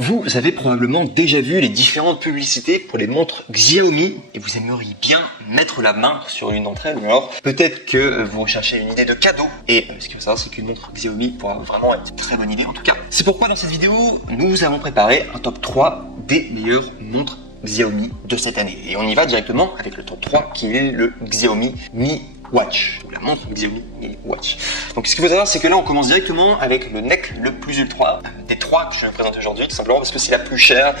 Vous avez probablement déjà vu les différentes publicités pour les montres Xiaomi et vous aimeriez bien mettre la main sur l'une d'entre elles. Alors peut-être que vous recherchez une idée de cadeau et ce qu'il faut savoir c'est qu'une montre Xiaomi pourra vraiment être une très bonne idée en tout cas. C'est pourquoi dans cette vidéo nous avons préparé un top 3 des meilleures montres Xiaomi de cette année. Et on y va directement avec le top 3 qui est le Xiaomi Mi Watch, ou la montre Xiaomi Mi Watch. Donc ce qu'il faut savoir c'est que là on commence directement avec le NEC le plus ultra des trois que je vais vous présenter aujourd'hui, tout simplement parce que c'est la plus chère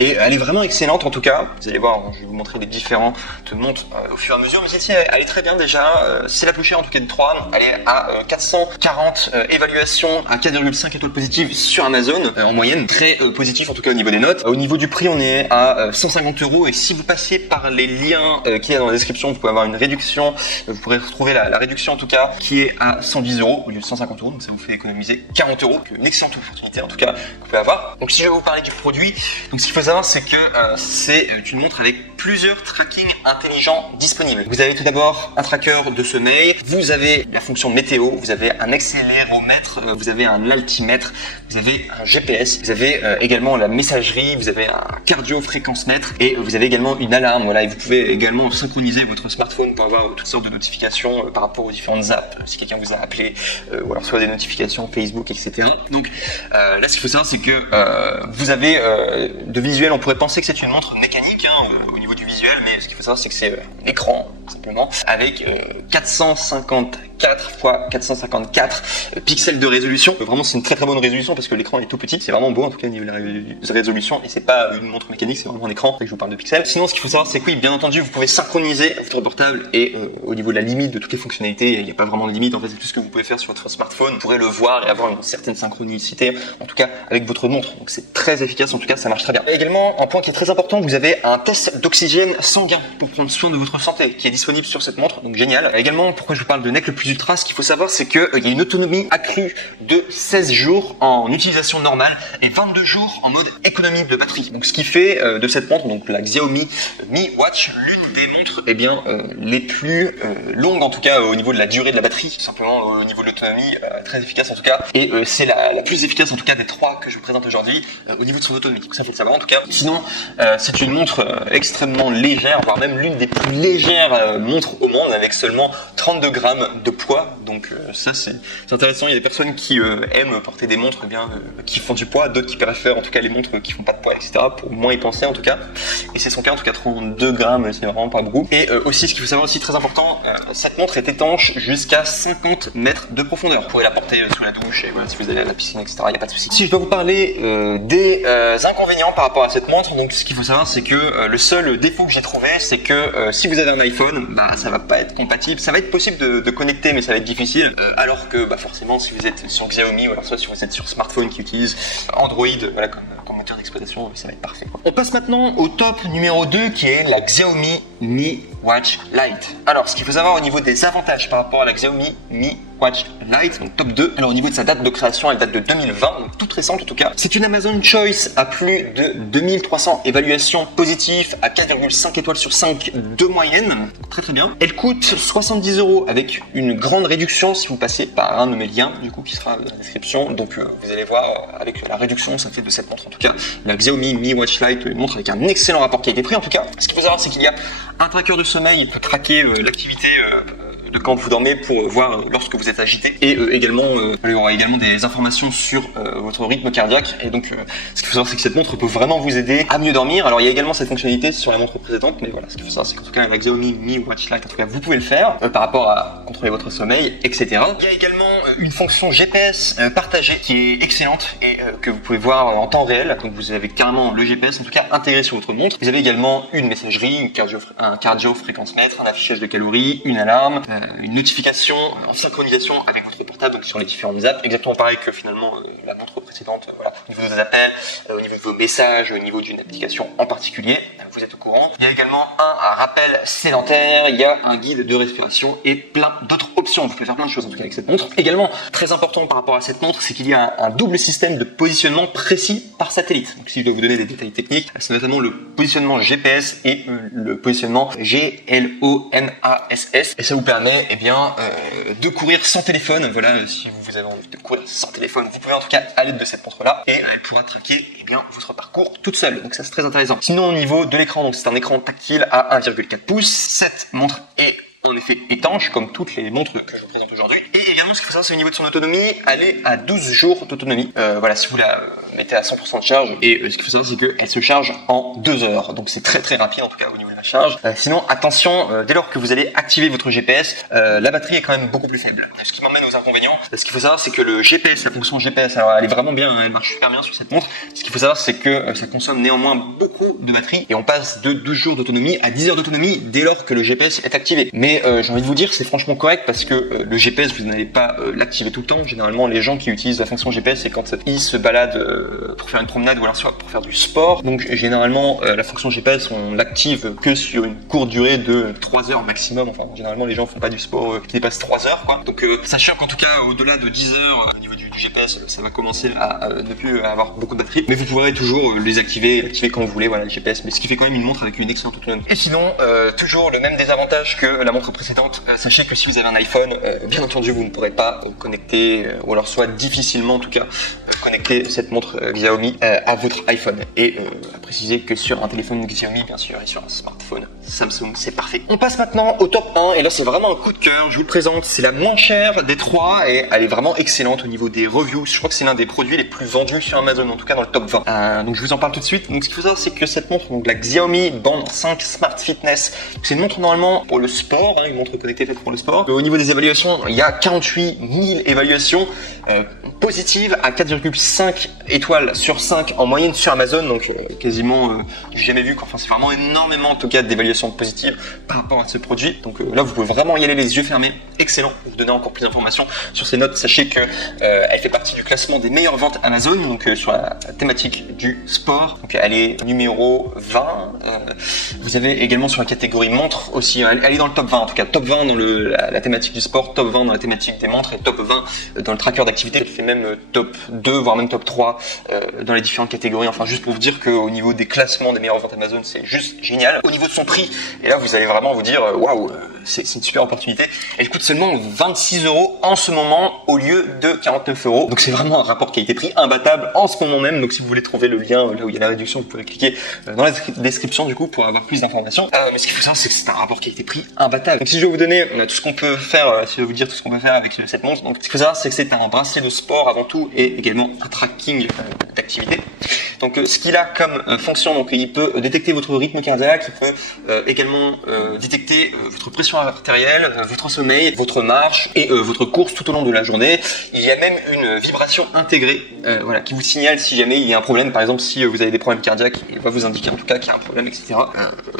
et elle est vraiment excellente en tout cas. Vous allez voir, je vais vous montrer les différentes montres au fur et à mesure, mais celle-ci elle est très bien déjà, c'est la plus chère en tout cas des trois, elle est à 440 évaluations à 4,5 étoiles positives sur Amazon en moyenne, très positif en tout cas au niveau des notes. Au niveau du prix on est à 150 € et si vous passez par les liens qu'il y a dans la description vous pouvez avoir une réduction, vous pourrez retrouver la réduction en tout cas qui est à 110 € au lieu de 150 €, donc ça vous fait économiser 40 €, une excellente opportunité en tout cas que vous pouvez avoir. Donc si je vais vous parler du produit, donc ce qu'il faut savoir c'est que c'est une montre avec plusieurs tracking intelligents disponibles. Vous avez tout d'abord un tracker de sommeil, vous avez la fonction météo, vous avez un accéléromètre, vous avez un altimètre, vous avez un GPS, vous avez également la messagerie, vous avez un cardio-fréquence mètre et vous avez également une alarme. Voilà, et vous pouvez également synchroniser votre smartphone pour avoir toutes sortes de notifications par rapport aux différentes apps, si quelqu'un vous a appelé ou alors soit des notifications Facebook, etc. Donc là, ce qu'il faut savoir, c'est que vous avez de visuel, on pourrait penser que c'est une montre mécanique au niveau du visuel, mais ce qu'il faut savoir, c'est que c'est un écran simplement avec 454 x 454 pixels de résolution. Vraiment, c'est une très très bonne résolution parce que l'écran est tout petit. C'est vraiment beau en tout cas au niveau de la résolution et c'est pas une montre mécanique, c'est vraiment un écran. Et je vous parle de pixels. Sinon, ce qu'il faut savoir, c'est que oui, bien entendu, vous pouvez synchroniser votre portable et au niveau de la limite de toutes les fonctionnalités, il n'y a pas vraiment de limite. En fait, c'est tout ce que vous pouvez faire sur votre smartphone. Vous pourrez le voir et avoir une certaine synchronicité, en tout cas avec votre montre. Donc c'est très efficace. En tout cas, ça marche très bien. Et également, un point qui est très important, vous avez un test d'oxygène sanguin pour prendre soin de votre santé qui est disponible sur cette montre. Donc génial. Également, pourquoi je vous parle de NEC le plus ultra, ce qu'il faut savoir, c'est qu'il y a une autonomie accrue de 16 jours en utilisation normale et 22 jours en mode économie de batterie. Donc ce qui fait de cette montre, donc la Xiaomi Mi Watch, l'une des montres les plus longues en tout cas au niveau de la durée de la batterie, tout simplement au niveau de l'autonomie, très efficace en tout cas. Et c'est la plus efficace en tout cas des trois que je vous présente aujourd'hui au niveau de son autonomie. Donc ça faut le savoir en tout cas. Sinon, c'est une montre extrêmement légère, voire même l'une des plus légères montres au monde avec seulement 32 grammes de poids. Donc ça c'est intéressant. Il y a des personnes qui aiment porter des montres qui font du poids, d'autres qui préfèrent en tout cas les montres qui font pas de poids, etc. pour moins y penser en tout cas. Et c'est son cas en tout cas, 32 grammes, c'est vraiment pas beaucoup. Et aussi ce qu'il faut savoir aussi très important, cette montre est étanche jusqu'à 50 mètres de profondeur. Vous pouvez la porter sous la douche et voilà, si vous allez à la piscine, etc. Il n'y a pas de souci. Si je dois vous parler des inconvénients par rapport à cette montre, donc ce qu'il faut savoir c'est que le seul défaut que j'ai trouvé c'est que si vous avez un iPhone, ça va pas être compatible. Ça va être possible de connecter mais ça va être difficile. Alors que forcément si vous êtes sur Xiaomi ou alors soit si vous êtes sur smartphone qui utilise Android, voilà, comme moteur d'exploitation, ça va être parfait. On passe maintenant au top numéro 2 qui est la Xiaomi Mi Watch Lite. Alors ce qu'il faut savoir au niveau des avantages par rapport à la Xiaomi Mi Watch Lite, donc top 2. Alors au niveau de sa date de création, elle date de 2020, donc toute récente en tout cas. C'est une Amazon Choice à plus de 2300 évaluations positives à 4,5 étoiles sur 5 de moyenne. Très très bien. Elle coûte 70 € avec une grande réduction si vous passez par un de mes liens du coup qui sera dans la description. Donc vous allez voir avec la réduction ça fait de cette montre en tout cas la Xiaomi Mi Watch Lite, une montre avec un excellent rapport qualité-prix en tout cas. Ce qu'il faut savoir c'est qu'il y a un tracker de sommeil, il peut traquer l'activité de quand vous dormez pour voir lorsque vous êtes agité et également il y aura également des informations sur votre rythme cardiaque et donc ce qu'il faut savoir c'est que cette montre peut vraiment vous aider à mieux dormir. Alors il y a également cette fonctionnalité sur les montres précédentes mais voilà, ce qu'il faut savoir c'est qu'en tout cas la Xiaomi Mi Watch Lite en tout cas vous pouvez le faire par rapport à contrôler votre sommeil, etc. Il y a également une fonction GPS partagée qui est excellente et que vous pouvez voir en temps réel. Donc vous avez carrément le GPS en tout cas intégré sur votre montre. Vous avez également une messagerie, un cardio-fréquence mètre, un affichage de calories, une alarme, une notification en synchronisation avec votre portable, donc sur les différentes apps, exactement pareil que finalement la montre précédente, voilà, au niveau de vos appels, au niveau de vos messages, au niveau d'une application en particulier, vous êtes au courant. Il y a également un rappel sédentaire, il y a un guide de respiration et plein d'autres options. Vous pouvez faire plein de choses en tout cas avec cette montre. Également, très important par rapport à cette montre, c'est qu'il y a un double système de positionnement précis par satellite. Donc si je dois vous donner des détails techniques, c'est notamment le positionnement GPS et le positionnement GLONASS. Et ça vous permet de courir sans téléphone. Voilà, si vous avez envie de courir sans téléphone, vous pouvez en tout cas à l'aide de cette montre-là et elle pourra traquer bien votre parcours toute seule. Donc ça c'est très intéressant. Sinon au niveau de l'écran, donc c'est un écran tactile à 1,4 pouces. Cette montre est en effet étanche comme toutes les montres que je vous présente aujourd'hui. Et également ce qu'il faut savoir c'est au niveau de son autonomie, elle est à 12 jours d'autonomie. Voilà, si vous la mettez à 100% de charge, et ce qu'il faut savoir c'est qu'elle se charge en 2 heures. Donc c'est très très rapide en tout cas au niveau de la charge. Sinon attention, dès lors que vous allez activer votre GPS, la batterie est quand même beaucoup plus faible. Ce qui m'emmène aux inconvénients. Ce qu'il faut savoir c'est que le GPS, la fonction GPS, alors elle est vraiment bien, elle marche super bien sur cette montre. Ce qu'il faut savoir c'est que ça consomme néanmoins beaucoup de batterie et on passe de 12 jours d'autonomie à 10 heures d'autonomie dès lors que le GPS est activé. Mais j'ai envie de vous dire c'est franchement correct parce que le GPS vous n'allez pas l'activer tout le temps. Généralement les gens qui utilisent la fonction GPS c'est quand ils se baladent pour faire une promenade ou alors soit pour faire du sport. Donc généralement la fonction GPS on l'active que sur une courte durée de 3 heures maximum. Enfin généralement les gens font pas du sport qui dépasse 3 heures quoi. Donc sachant qu'en tout cas au-delà de 10 heures au niveau du GPS ça va commencer à ne plus avoir beaucoup de batterie. Mais vous pourrez toujours les activer quand vous voulez, voilà le GPS. Mais ce qui fait quand même une montre avec une excellente autonomie. Et sinon toujours le même désavantage que la montre précédente. Sachez que si vous avez un iPhone, bien entendu vous ne pourrez pas connecter ou alors soit difficilement en tout cas connecter cette montre Xiaomi à votre iPhone. Et à préciser que sur un téléphone Xiaomi bien sûr et sur un smartphone Samsung c'est parfait. On passe maintenant au top 1 et là c'est vraiment un coup de cœur, je vous le présente, c'est la moins chère des trois et elle est vraiment excellente au niveau des reviews. Je crois que c'est l'un des produits les plus vendus sur Amazon, en tout cas dans le top 20. Donc je vous en parle tout de suite. Donc ce qu'il faut savoir c'est que cette montre, donc la Xiaomi Band 5 Smart Fitness, c'est une montre normalement pour le sport, une montre connectée faite pour le sport. Au niveau des évaluations, il y a 48 000 évaluations positives à 4,5 étoiles sur 5 en moyenne sur Amazon, donc quasiment j'ai jamais vu, enfin c'est vraiment énormément en tout cas d'évaluations positives par rapport à ce produit. Donc là vous pouvez vraiment y aller les yeux fermés, excellent. Pour vous donner encore plus d'informations sur ces notes, sachez que elle fait partie du classement des meilleures ventes Amazon, donc sur la thématique du sport. Donc elle est numéro 20. Vous avez également sur la catégorie montre aussi, elle est dans le top 20 en tout cas, top 20 dans la thématique du sport, top 20 dans la thématique des montres et top 20 dans le tracker d'activité. Elle fait même top 2 voire même top 3 dans les différentes catégories. Enfin juste pour vous dire qu'au niveau des classements des meilleures ventes Amazon c'est juste génial. Au niveau de son prix, et là vous allez vraiment vous dire waouh, c'est une super opportunité. Elle coûte seulement 26 € en ce moment au lieu de 49 €. Donc c'est vraiment un rapport qualité-prix imbattable en ce moment même. Donc si vous voulez trouver le lien là où il y a la réduction, vous pouvez cliquer dans la description du coup pour avoir plus d'informations. Mais ce qu'il faut savoir c'est que c'est un rapport qualité-prix imbattable. Donc si je vais vous donner tout ce qu'on peut faire, si je vais vous dire tout ce qu'on peut faire avec cette montre, donc ce qu'il faut savoir c'est que c'est un bracelet de sport avant tout et également un tracking d'activité. Donc ce qu'il a comme fonction, donc il peut détecter votre rythme cardiaque, il peut également détecter votre pression artérielle, votre sommeil, votre marche et votre course tout au long de la journée. Il y a même une vibration intégrée voilà, qui vous signale si jamais il y a un problème. Par exemple si vous avez des problèmes cardiaques, il va vous indiquer en tout cas qu'il y a un problème, etc.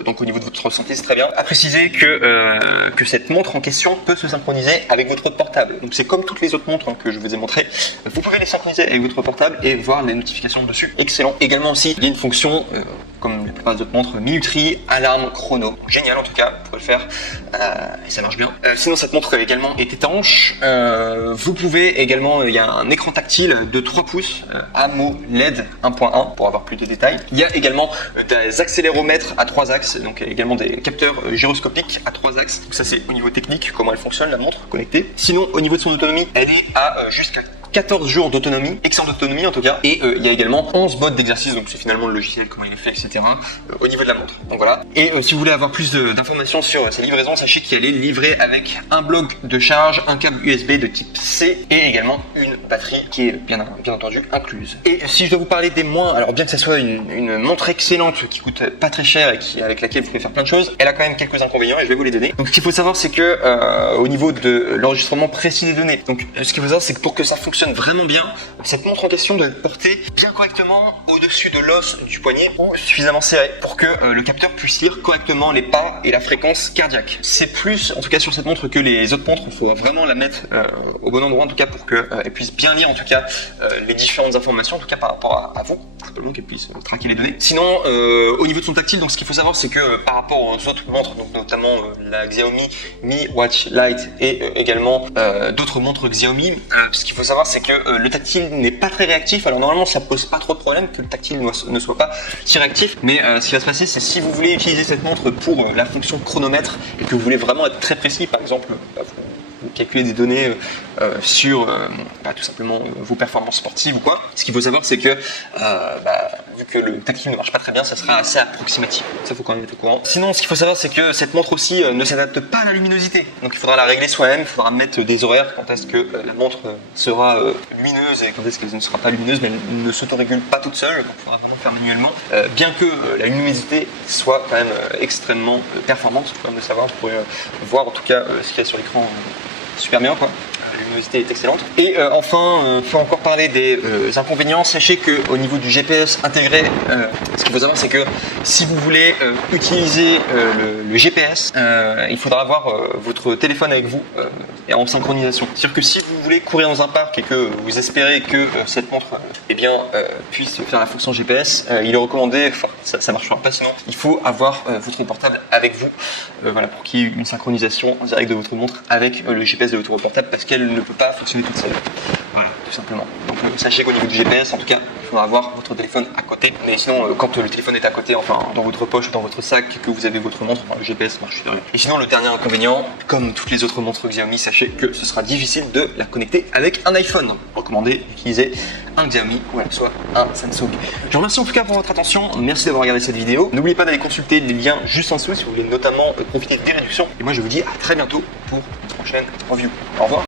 Donc au niveau de votre santé c'est très bien. À préciser que cette montre en question peut se synchroniser avec votre portable. Donc c'est comme toutes les autres montres que je vous ai montrées. Vous pouvez les synchroniser avec votre portable et voir les notifications dessus. Excellent. Également aussi, il y a une fonction, comme la plupart des autres montres, minuterie, alarme, chrono. Génial en tout cas, vous pouvez le faire et ça marche bien. Sinon cette montre également est étanche. Vous pouvez également, il y a un écran tactile de 3 pouces AMOLED 1.1 pour avoir plus de détails. Il y a également des accéléromètres à 3 axes, donc également des capteurs gyroscopiques à 3 axes. Donc ça c'est au niveau technique, comment elle fonctionne la montre connectée. Sinon au niveau de son autonomie, elle est à jusqu'à 14 jours d'autonomie, excellente autonomie en tout cas, et il y a également 11 modes d'exercice, donc c'est finalement le logiciel, comment il est fait, etc. Au niveau de la montre. Donc voilà. Et si vous voulez avoir plus d'informations sur ces livraisons, sachez qu'elle est livrée avec un bloc de charge, un câble USB de type C et également une batterie qui est bien entendu incluse. Et si je dois vous parler des moins, alors bien que ce soit une montre excellente qui coûte pas très cher et avec laquelle vous pouvez faire plein de choses, elle a quand même quelques inconvénients et je vais vous les donner. Donc ce qu'il faut savoir c'est que au niveau de l'enregistrement précis des données, donc ce qu'il faut savoir c'est que pour que ça fonctionne vraiment bien, cette montre en question doit être portée bien correctement au-dessus de l'os du poignet ou suffisamment serré pour que le capteur puisse lire correctement les pas et la fréquence cardiaque. C'est plus, en tout cas sur cette montre que les autres montres, il faut vraiment la mettre au bon endroit en tout cas pour qu'elle puisse bien lire en tout cas les différentes informations en tout cas par rapport à vous, simplement qu'elle puisse traquer les données. Sinon au niveau de son tactile, donc ce qu'il faut savoir c'est que par rapport aux autres montres, donc notamment la Xiaomi Mi Watch Lite et également d'autres montres Xiaomi, ce qu'il faut savoir c'est que le tactile n'est pas très réactif. Alors normalement ça pose pas trop de problème que le tactile ne soit pas si réactif, mais ce qui va se passer c'est si vous voulez utiliser cette montre pour la fonction chronomètre et que vous voulez vraiment être très précis, par exemple calculer des données sur tout simplement vos performances sportives ou quoi. Ce qu'il faut savoir, c'est que vu que le tactile ne marche pas très bien, ça sera assez approximatif. Ça, faut quand même être au courant. Sinon, ce qu'il faut savoir, c'est que cette montre aussi ne s'adapte pas à la luminosité. Donc, il faudra la régler soi-même. Il faudra mettre des horaires quand est-ce que la montre sera lumineuse et quand est-ce qu'elle ne sera pas lumineuse, mais elle ne s'autorégule pas toute seule. Donc, il faudra vraiment faire manuellement. Bien que la luminosité soit quand même extrêmement performante, faut quand même le savoir. Vous pourrez voir en tout cas ce qu'il y a sur l'écran super bien, quoi. La luminosité est excellente. Et enfin, faut encore parler des inconvénients. Sachez qu'au niveau du GPS intégré, ce qu'il faut savoir, c'est que si vous voulez utiliser le GPS, il faudra avoir votre téléphone avec vous et en synchronisation. C'est-à-dire que si vous voulez courir dans un parc et que vous espérez que cette montre puisse faire la fonction GPS, il est recommandé, ça marchera pas sinon, il faut avoir votre portable avec vous, pour qu'il y ait une synchronisation en direct de votre montre avec le GPS de votre portable, parce qu'elle ne peut pas fonctionner toute seule. Voilà, tout simplement. Donc sachez qu'au niveau du GPS, en tout cas, il faudra avoir votre téléphone à côté. Mais sinon, quand le téléphone est à côté, enfin dans votre poche ou dans votre sac, que vous avez votre montre, le GPS marche super bien. Et sinon, le dernier inconvénient, comme toutes les autres montres Xiaomi, sachez que ce sera difficile de la connecter avec un iPhone. Recommandé d'utiliser un Xiaomi ou soit un Samsung. Je vous remercie en tout cas pour votre attention. Merci d'avoir regardé cette vidéo. N'oubliez pas d'aller consulter les liens juste en dessous si vous voulez notamment profiter des réductions. Et moi, je vous dis à très bientôt pour une prochaine review. Au revoir.